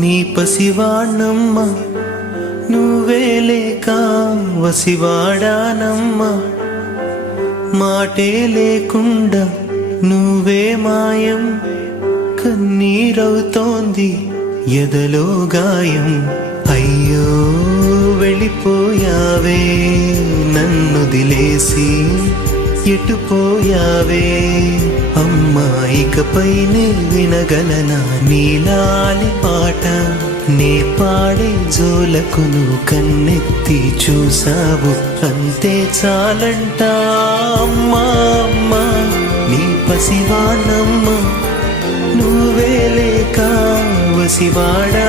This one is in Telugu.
నీ పసివాణమ్మ నువ్వే లేక వసివాడానమ్మా మాటే లేకుండా నువ్వే మాయం కన్నీరవుతోంది ఎదలో గాయం అయ్యో వెళ్ళిపోయావే నన్ను దిలేసి ఎటుపోయావే అమ్మా ఇకపైనే వినగలనా నీలాలి పాట నే పాడే జోలకు నువ్వు కన్నెత్తి చూసావు అంతే చాలంట అమ్మా అమ్మా నీ పసివానమ్మ నువ్వే లేక వసివాడా